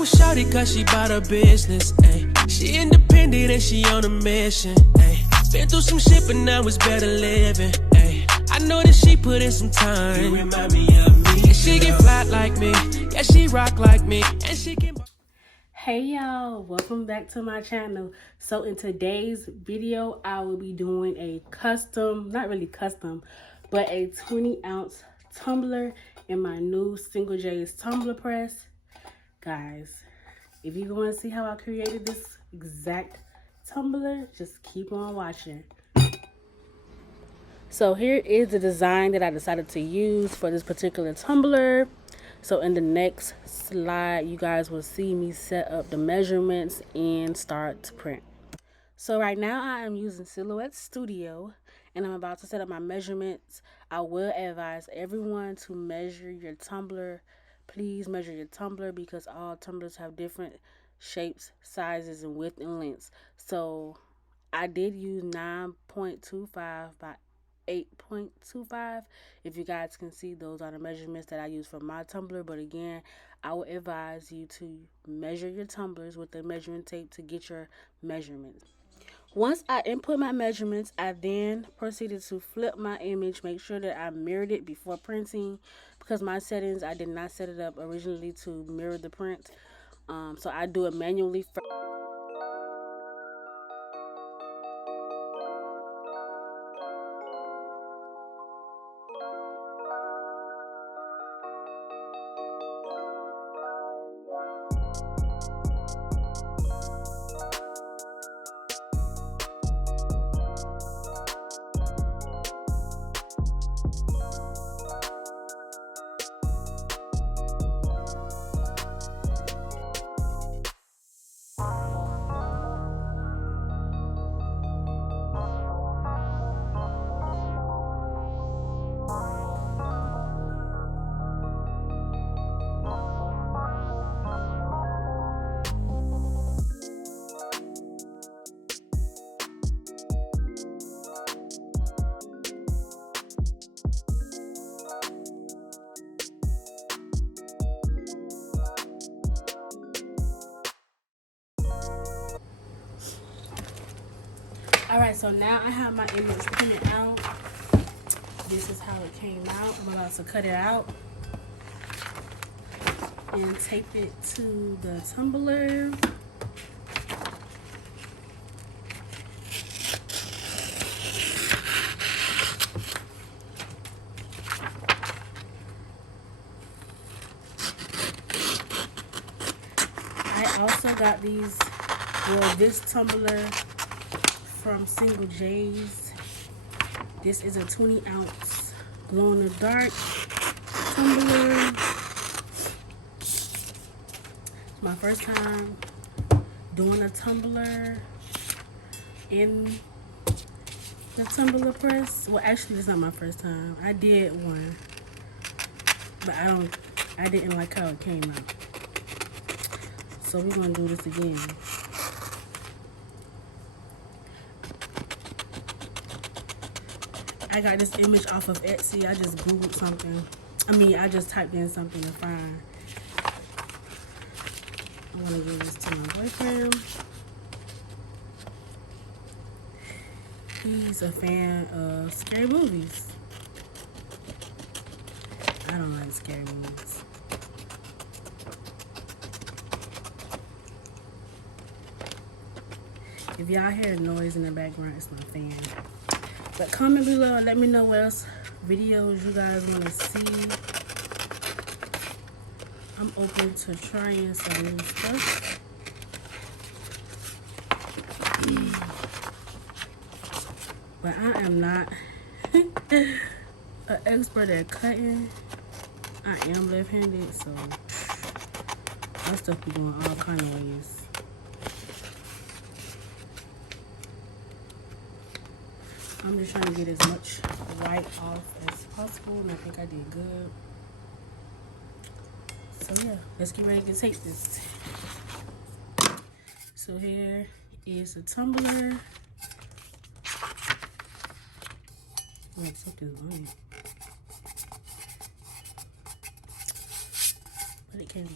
with shawty cause she bout her business, ayy. She independent and she on a mission, ayy. Been through some shit but now it's better living, ayy. I know that she put in some time. You remind me of me. And she get flat like me, yeah she rock like me, and she can. Hey y'all, welcome back to my channel. So in today's video, I will be doing a custom, not really custom, but a 20-ounce tumbler in my new Single J's Tumbler Press. Guys, if you want to see how I created this exact tumbler, just keep on watching. So here is the design that I decided to use for this particular tumbler. So in the next slide, you guys will see me set up the measurements and start to print. So right now I am using Silhouette Studio and I'm about to set up my measurements. I will advise everyone to measure your tumbler. Please measure your tumbler because all tumblers have different shapes, sizes, and width and lengths. So I did use 9.25 by 8.25. If you guys can see, those are the measurements that I use for my tumbler. But again, I would advise you to measure your tumblers with the measuring tape to get your measurements. Once I input my measurements, I then proceeded to flip my image, make sure that I mirrored it before printing, because my settings, I did not set it up originally to mirror the print. So I do it manually first. Alright, so now I have my image printed out. This is how it came out. I'm about to cut it out and tape it to the tumbler. I also got this tumbler from Single J's. This is a 20-ounce glow in the dark tumbler. It's my first time doing a tumbler in the Tumbler Press. Well, actually, it's not my first time. I did one, but I didn't like how it came out. So we're gonna do this again. I got this image off of Etsy. I just Googled something. I just typed in something to find. I want to give this to my boyfriend. He's a fan of scary movies. I don't like scary movies. If y'all hear noise in the background, it's my fan. But comment below and let me know what else videos you guys want to see. I'm open to trying some new stuff. But I am not an expert at cutting. I am left-handed, so my stuff be going all kind of ways. I'm just trying to get as much white off as possible, and I think I did good. So yeah, let's get ready to take this. So here is the tumbler. Wait, something's on it. But it can't be.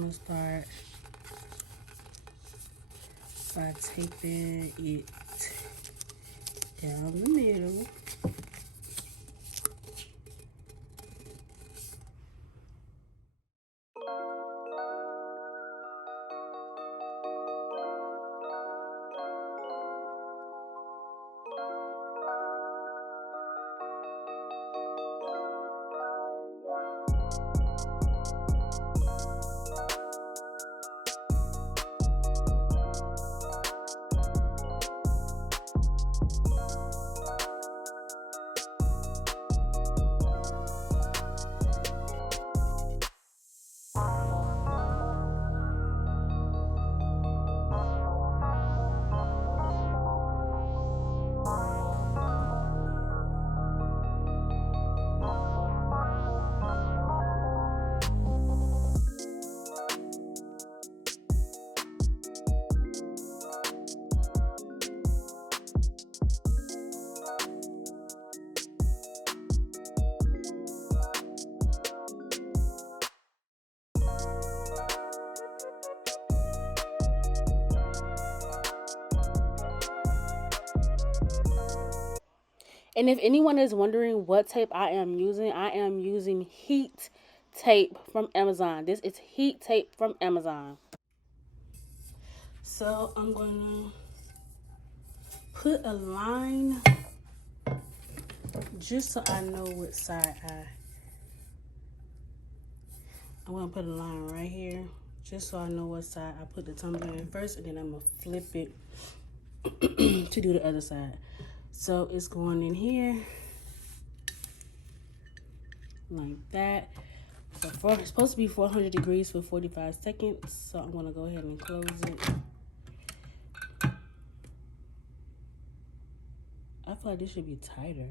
gonna start by taping it down the middle. And if anyone is wondering what tape I am using heat tape from Amazon. This is heat tape from Amazon. So I'm going to put a line just so I know what side I'm going to put a line right here just so I know what side I put the tumbler in first, and then I'm going to flip it to do the other side. So it's going in here like that. So it's supposed to be 400 degrees for 45 seconds. So I'm going to go ahead and close it. I feel like this should be tighter.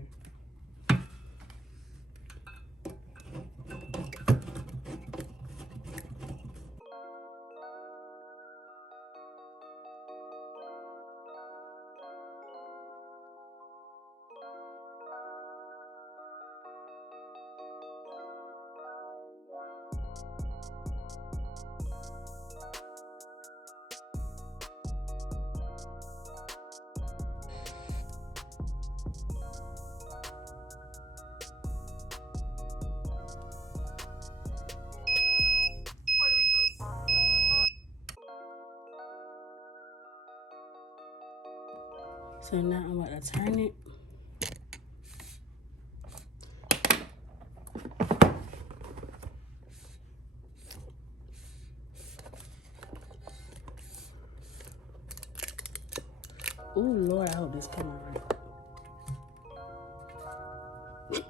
So now I'm about to turn it. Oh Lord, I hope this come out right.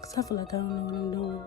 Cause I feel like I don't know what I'm doing.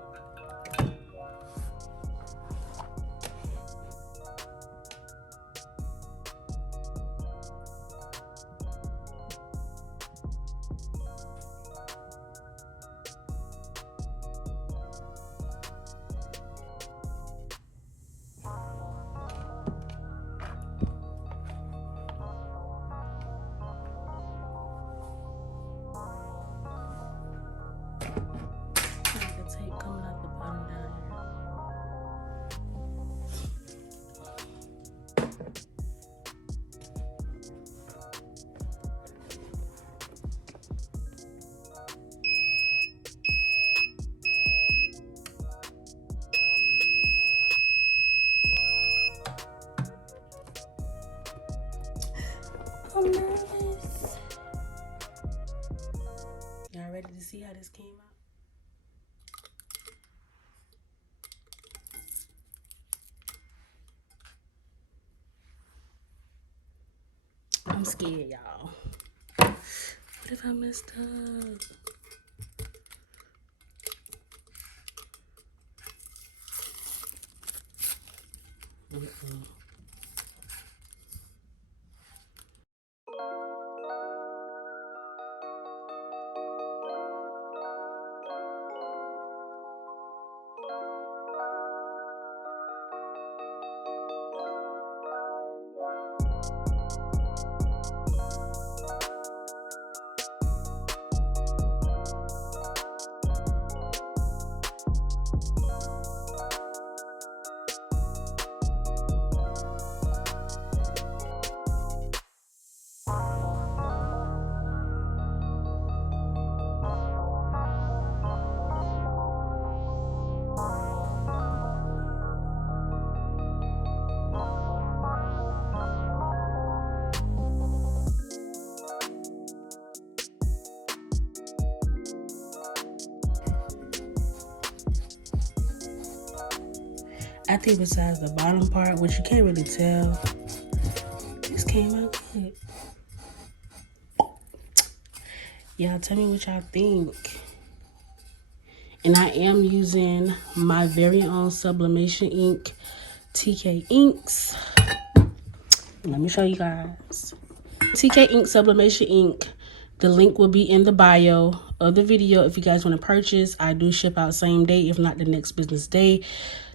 I'm nervous. Y'all ready to see how this came out? I'm scared, y'all. What if I messed up? I think besides the bottom part, which you can't really tell, this came out good. Y'all tell me what y'all think. And I am using my very own sublimation ink, TK Inks. Let me show you guys. TK Ink Sublimation Ink. The link will be in the bio of the video if you guys want to purchase. I do ship out same day, if not the next business day.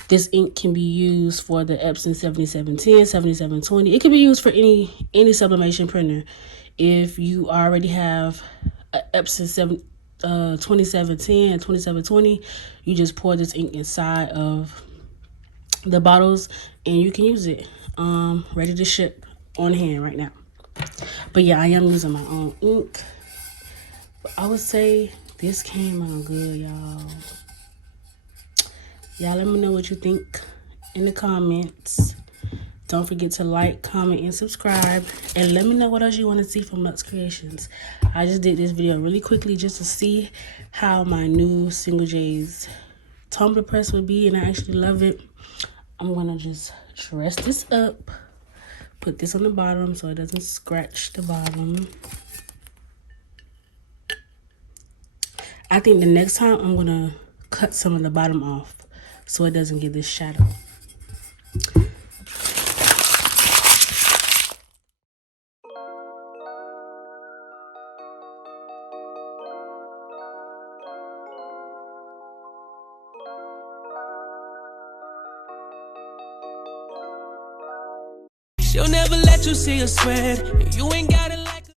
This ink can be used for the Epson 7710, 7720. It can be used for any sublimation printer. If you already have an Epson 2710 and 2720, you just pour this ink inside of the bottles and you can use it. Ready to ship on hand right now. But yeah, I am using my own ink. But I would say this came out good, y'all. Y'all let me know what you think in the comments. Don't forget to like, comment, and subscribe. And let me know what else you want to see from Luxe Creations. I just did this video really quickly just to see how my new Single J's Tumbler Press would be. And I actually love it. I'm going to just dress this up. Put this on the bottom so it doesn't scratch the bottom. I think the next time I'm going to cut some of the bottom off so it doesn't get this shadow. She'll never let you see her sweat. You ain't gotta